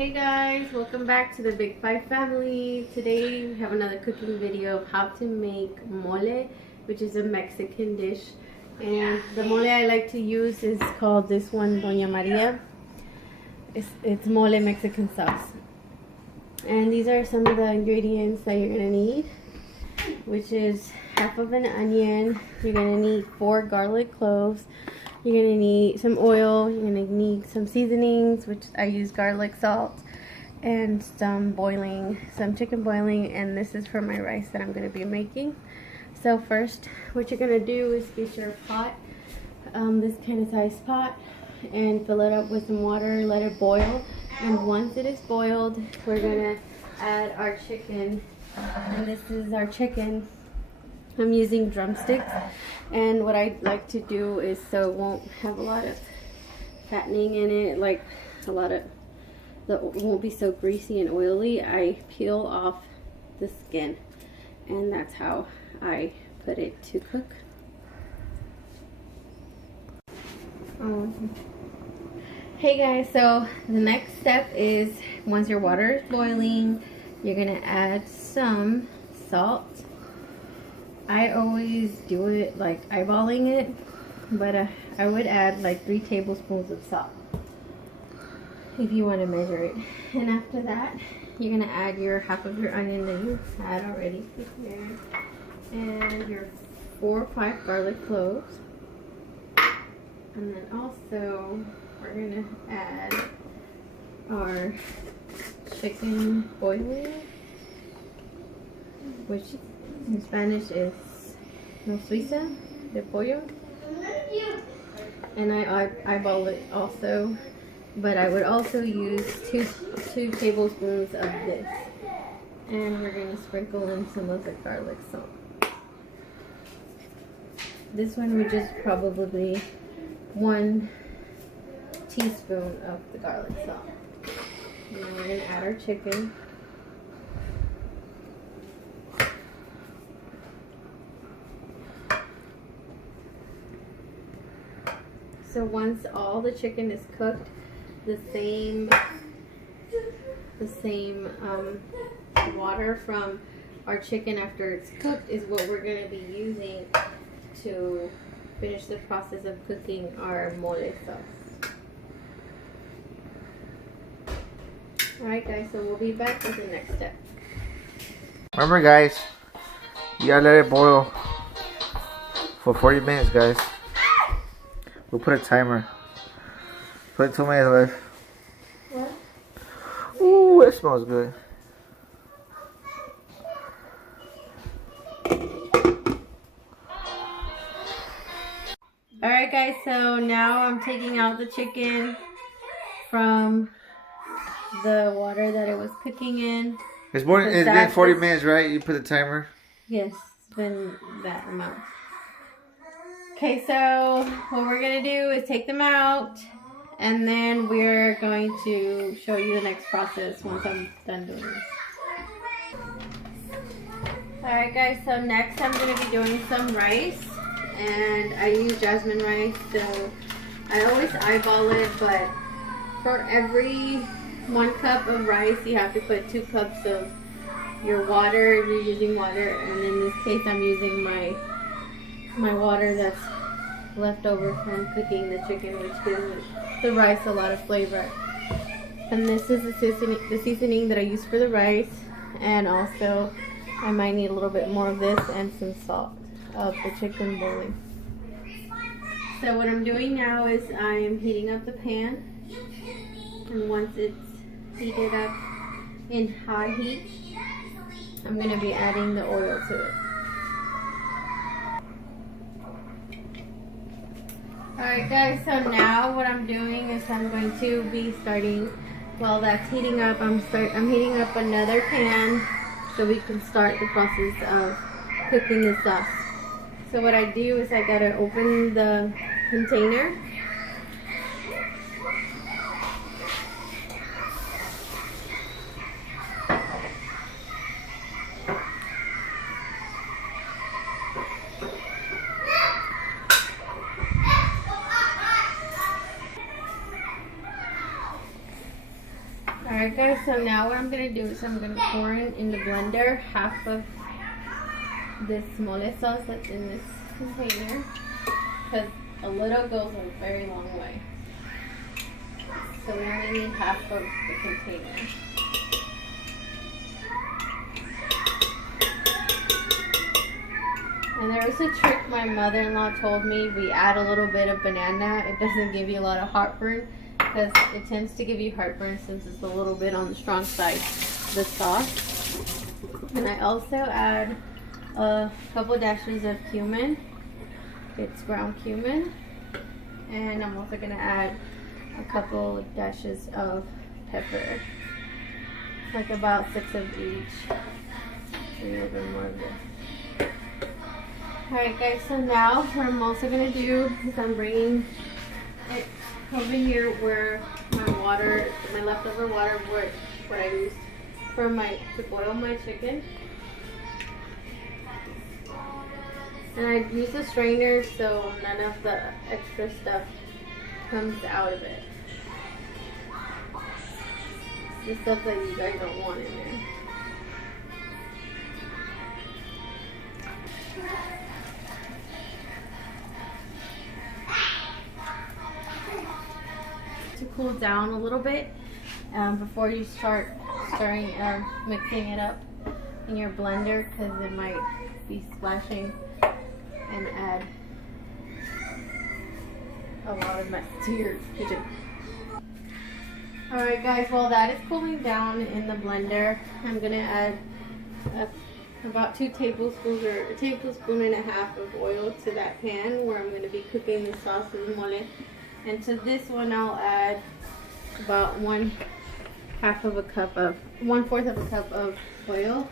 Hey guys, welcome back to the Big Five family. Today we have another cooking video of how to make mole, which is a Mexican dish. And the mole I like to use is called this one, Doña Maria. It's mole Mexican sauce. And these are some of the ingredients that you're gonna need, which is half of an onion. You're gonna need 4 garlic cloves. You're gonna need some oil. You're gonna need some seasonings, which I use garlic salt, and some chicken boiling, and this is for my rice that I'm gonna be making. So first, what you're gonna do is get your pot, this kind of size pot, and fill it up with some water, let it boil, and once it is boiled, we're gonna add our chicken, and this is our chicken. I'm using drumsticks, and what I like to do is so it won't have a lot of fattening in it, like it won't be so greasy and oily. I peel off the skin, and that's how I put it to cook. Hey guys, so the next step is once your water is boiling, you're gonna add some salt. I always do it like eyeballing it, but I would add like 3 tablespoons of salt if you want to measure it. And after that, you're gonna add your half of your onion that you had already prepared, and your 4 or 5 garlic cloves, and then also we're gonna add our chicken boiling, which in Spanish is suiza de pollo, and I eyeball it also, but I would also use two tablespoons of this, and we're going to sprinkle in some of the garlic salt. This one would just probably 1 teaspoon of the garlic salt. And then we're going to add our chicken. So once all the chicken is cooked, the same water from our chicken after it's cooked is what we're going to be using to finish the process of cooking our mole sauce. Alright guys, so we'll be back with the next step. Remember guys, you gotta let it boil for 40 minutes guys. We'll put a timer. 22 minutes left. What? Ooh, it smells good. Alright guys, so now I'm taking out the chicken from the water that it was cooking in. It's been 40 minutes, right? You put the timer? Yes, it's been that amount. Okay, so what we're going to do is take them out, and then we're going to show you the next process once I'm done doing this. Alright guys, so next I'm going to be doing some rice, and I use jasmine rice, so I always eyeball it, but for every 1 cup of rice you have to put 2 cups of your water if you're using water, and in this case I'm using my water that's left over from cooking the chicken, which gives the rice a lot of flavor. And this is the seasoning that I use for the rice, and also I might need a little bit more of this and some salt of the chicken boiling. So what I'm doing now is I'm heating up the pan, and once it's heated up in high heat, I'm going to be adding the oil to it. Alright guys, so now what I'm doing is I'm going to be starting, while that's heating up, I'm heating up another pan so we can start the process of cooking the sauce. So what I do is I gotta open the container. Alright guys, so now what I'm going to do is I'm going to pour in the blender half of this mole sauce that's in this container, because a little goes a very long way. So we only need half of the container. And there was a trick my mother-in-law told me. We add a little bit of banana. It doesn't give you a lot of heartburn, because it tends to give you heartburn since it's a little bit on the strong side, the sauce. And I also add a couple dashes of cumin. It's ground cumin. And I'm also going to add a couple dashes of pepper. Like about 6 of each. A little bit more of this. Alright guys, so now what I'm also going to do is I'm bringing it over here where my water, my leftover water, what I used to boil my chicken. And I use a strainer so none of the extra stuff comes out of it. The stuff that you guys don't want in there. To cool down a little bit before you start mixing it up in your blender, because it might be splashing and add a lot of mess to your kitchen. Alright guys, while that is cooling down in the blender, I'm going to add about 2 tablespoons or a tablespoon and a half of oil to that pan where I'm going to be cooking the sauce of the mole. And to this one I'll add about 1/4 of a cup of oil.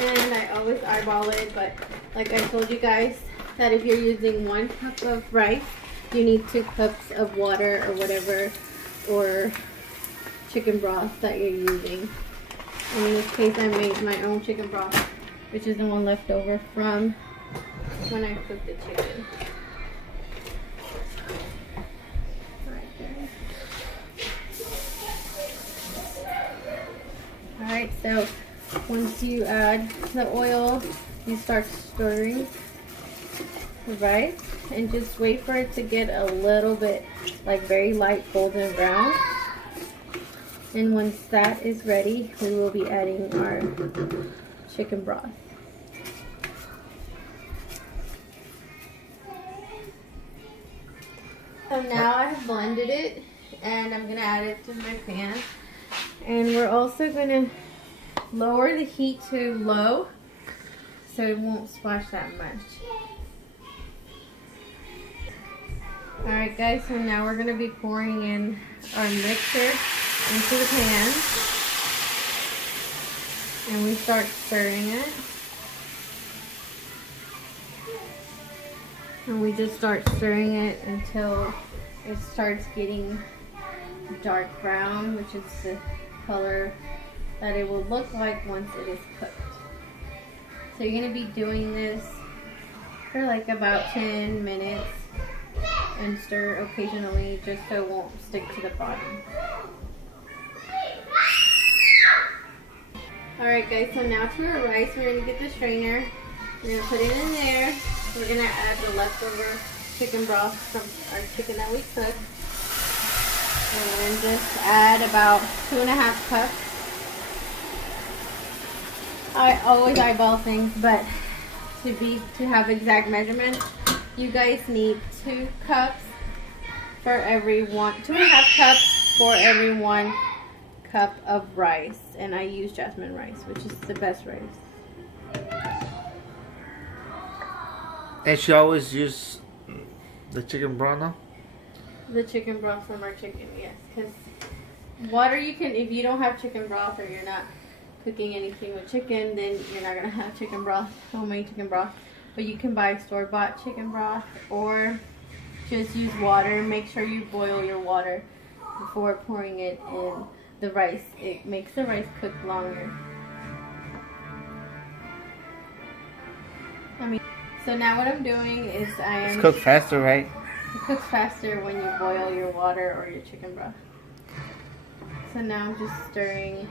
And I always eyeball it, but like I told you guys, that if you're using 1 cup of rice, you need 2 cups of water or whatever, or chicken broth that you're using. And in this case I made my own chicken broth, which is the one left over from when I cooked the chicken. Alright, so once you add the oil, you start stirring the rice and just wait for it to get a little bit like very light golden brown. And once that is ready, we will be adding our chicken broth. So now I've blended it and I'm going to add it to my pan. And we're also going to lower the heat to low so it won't splash that much. Alright guys, so now we're going to be pouring in our mixture into the pan. And we start stirring it. And we just start stirring it until it starts getting dark brown, which is the color that it will look like once it is cooked. So you're going to be doing this for like about 10 minutes and stir occasionally just so it won't stick to the bottom. Alright guys, so now to our rice, we're going to get the strainer. We're going to put it in there. We're going to add the leftover chicken broth from our chicken that we cooked. And just add about 2.5 cups. I always eyeball things, but to have exact measurements, you guys need 2 cups for every 2.5 cups for every 1 cup of rice. And I use jasmine rice, which is the best rice. And she always use the chicken broth now? The chicken broth from our chicken, yes. Because water, you can, if you don't have chicken broth or you're not cooking anything with chicken, then you're not going to have chicken broth, homemade chicken broth. But you can buy store-bought chicken broth or just use water. Make sure you boil your water before pouring it in the rice. It makes the rice cook longer. So now what I'm doing is It's cooked faster, right? It cooks faster when you boil your water or your chicken broth. So now I'm just stirring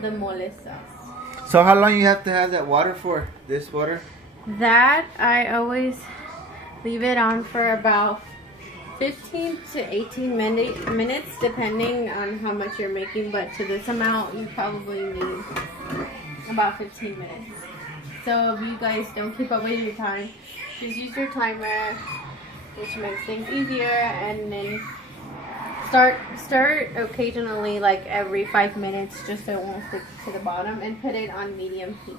the mole sauce. So how long you have to have that water for? This water? That I always leave it on for about 15 to 18 minutes depending on how much you're making, but to this amount you probably need about 15 minutes. So if you guys don't keep up with your time, just use your timer, which makes things easier, and then stir it occasionally, like every 5 minutes, just so it won't stick to the bottom, and put it on medium heat.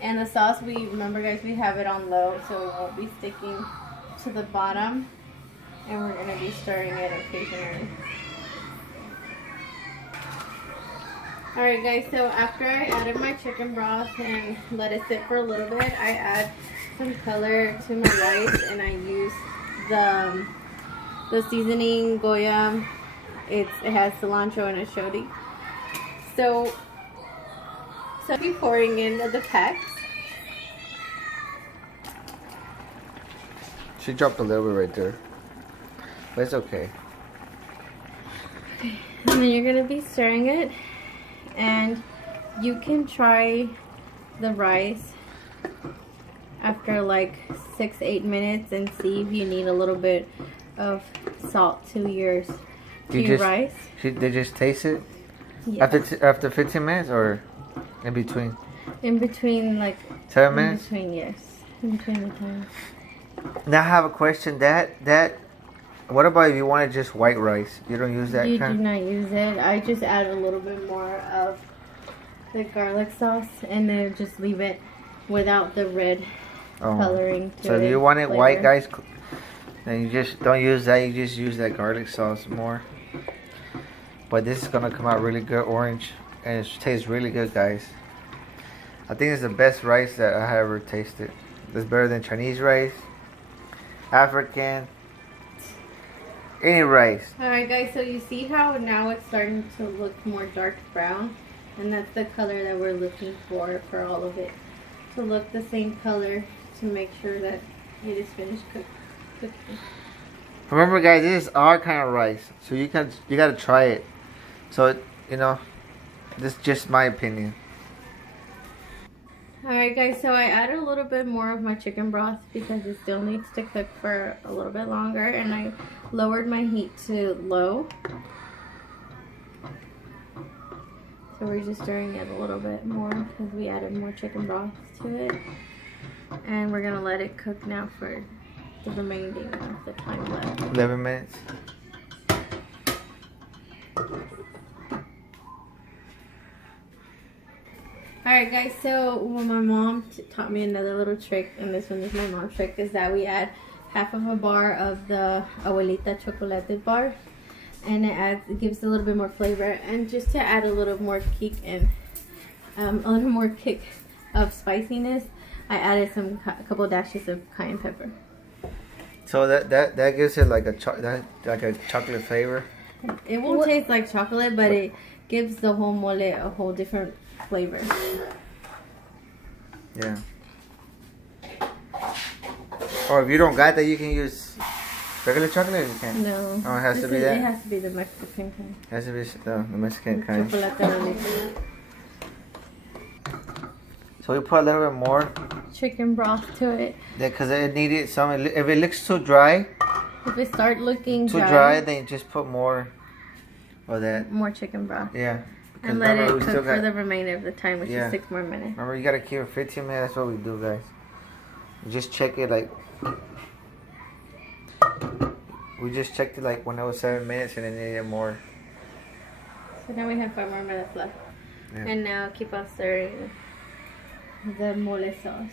And the sauce, remember guys, we have it on low so it won't be sticking to the bottom, and we're going to be stirring it occasionally. Alright guys, so after I added my chicken broth and let it sit for a little bit, I add some color to my rice, and I use the seasoning Goya. It has cilantro and ashodi. So I'll be pouring in the packs. She dropped a little bit right there, but it's okay. And then you're gonna be stirring it, and you can try the rice after like 6-8 minutes and see if you need a little bit of salt to your rice. They just taste it? Yeah. After 15 minutes or in between? In between, like 7 minutes? In between, yes. In between the times. Now I have a question. What about if you wanted just white rice? You don't use that You kind? do not use it. I just add a little bit more of the garlic sauce, and then just leave it without the red coloring to it. So if you want it flavor. white, guys, then you just don't use that. You just use that garlic sauce more. But this is gonna come out really good, orange, and it tastes really good, guys. I think it's the best rice that I have ever tasted. It's better than Chinese rice, African, any rice. Alright guys, so you see how now it's starting to look more dark brown, and that's the color that we're looking for all of it to look the same color, to make sure that it is finished cooking. Remember, guys, this is our kind of rice, so you gotta try it. So this is just my opinion. Alright guys, so I added a little bit more of my chicken broth because it still needs to cook for a little bit longer, and I lowered my heat to low. So we're just stirring it a little bit more because we added more chicken broth to it. And we're gonna let it cook now for the remaining of the time left. 11 minutes. Alright guys, so my mom taught me another little trick, and this one is my mom's trick, is that we add half of a bar of the Abuelita chocolate bar, and it gives a little bit more flavor, and just to add a little more kick and a little more kick of spiciness, I added a couple dashes of cayenne pepper. So that gives it like a chocolate flavor. It won't taste like chocolate, but it gives the whole mole a whole different flavor. Yeah. Or if you don't got that, you can use regular chocolate. You can. No. Oh, it has to be that. It has to be the Mexican kind. It has to be the Mexican kind. Chocolate Abuelita. So we put a little bit more. Chicken broth to it. Yeah, because it needed some. If it looks too dry, If it start looking dry, then you just put more of that. more chicken broth. Yeah. Because And let it we cook for the remainder of the time, which Yeah. is 6 more minutes. Remember, you gotta keep it 15 minutes. That's what we do, guys. We just check it like. We just checked it like when it was 7 minutes, and then it needed more. So now we have 5 more minutes left. Yeah. And now keep on stirring the mole sauce.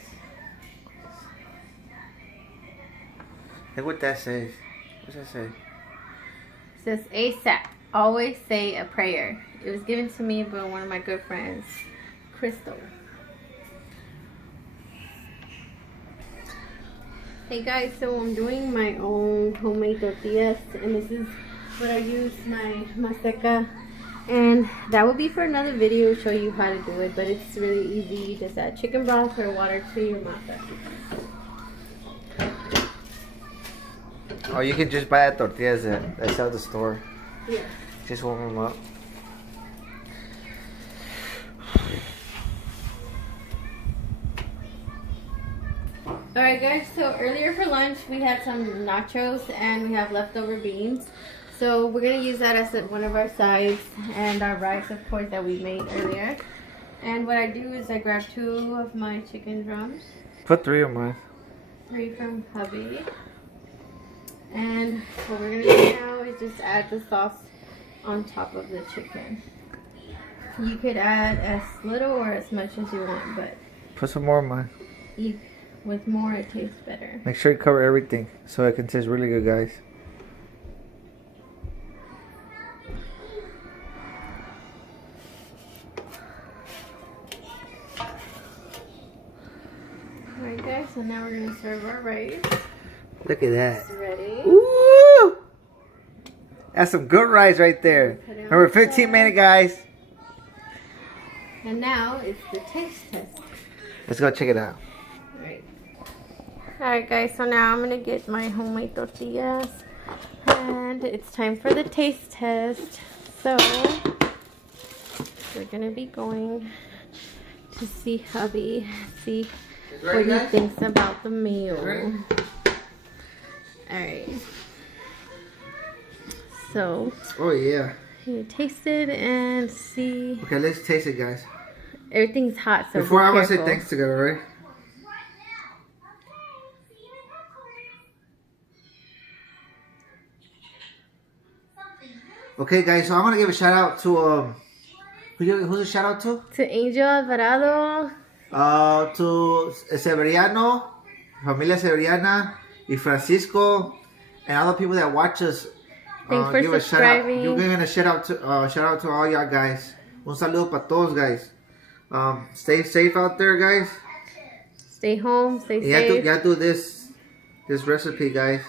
Look what that says. What's that say? It says ASAP. Always say a prayer. It was given to me by one of my good friends, Crystal. Hey guys, so I'm doing my own homemade tortillas, and this is what I use, my maseca. And that would be for another video, show you how to do it, but it's really easy. You just add chicken broth or water to your masa. Oh, you can just buy tortillas that sell at the store. Yeah. Just warm them up. Alright guys, so earlier for lunch we had some nachos and we have leftover beans. So we're going to use that as one of our sides, and our rice of course that we made earlier. And what I do is I grab 2 of my chicken drums. Put 3 of mine. 3 from hubby. And what we're going to do now is just add the sauce on top of the chicken. You could add as little or as much as you want, but put some more of mine. With more it tastes better. Make sure you cover everything so it can taste really good, guys. Alright guys, so now we're going to serve our rice. Look at that. It's ready. Ooh! That's some good rice right there. Number 15 minute, guys. And now it's the taste test. Let's go check it out. Alright guys, so now I'm going to get my homemade tortillas. And it's time for the taste test. So, we're going to be going to see hubby. See what he thinks about the meal. Alright. So, oh yeah. you taste it and see. Okay, let's taste it, guys. Everything's hot, so before I want to say careful. thanks together, right? Okay, guys, so I'm gonna give a shout out to who's a shout out to? To Angel Alvarado. To Severiano, Familia Severiana, y Francisco, and all the people that watch us. Thanks for give a shout out. subscribing. You're giving a shout out to all y'all guys. Un saludo para todos, guys. Stay safe out there, guys. Stay home, stay You safe. have to do this recipe, guys.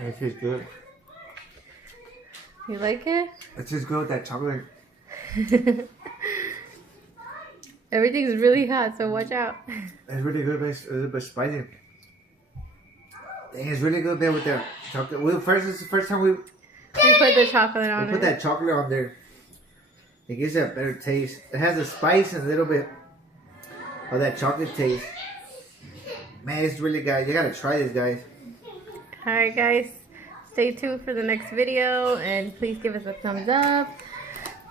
It tastes good. You like it? It tastes good with that chocolate. Everything's really hot, so watch out. It's really good, but it's a little bit spicy. Dang, it's really good, man, with that chocolate. This is the first time we put the chocolate on put that chocolate on there. It gives it a better taste. It has a spice and a little bit of that chocolate taste. Man, it's really good. You gotta try this, guys. Alright guys, stay tuned for the next video, and please give us a thumbs up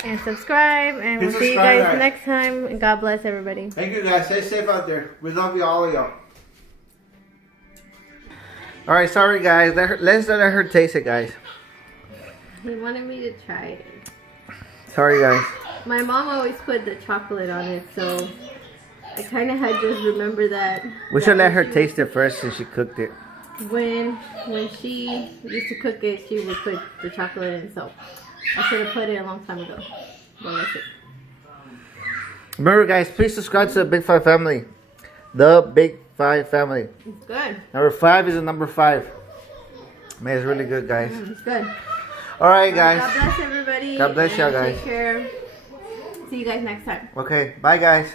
and subscribe, and we'll see you guys next time, and God bless everybody. Thank you, guys. Stay safe out there. We love you, all of y'all. Alright, sorry guys. Let's let her taste it, guys. He wanted me to try it. Sorry guys. My mom always put the chocolate on it, so I kind of had just remember that. We should let her taste it first since she cooked it. When she used to cook it, she would put the chocolate in, so I should have put it a long time ago. But that's it. Remember, guys, please subscribe to the Big Five family. The Big Five family. It's good. Number 5 is the number 5. Man, it's really good, guys. It's good. Alright, guys. God bless everybody. God bless y'all, guys. Take care. See you guys next time. Okay, bye, guys.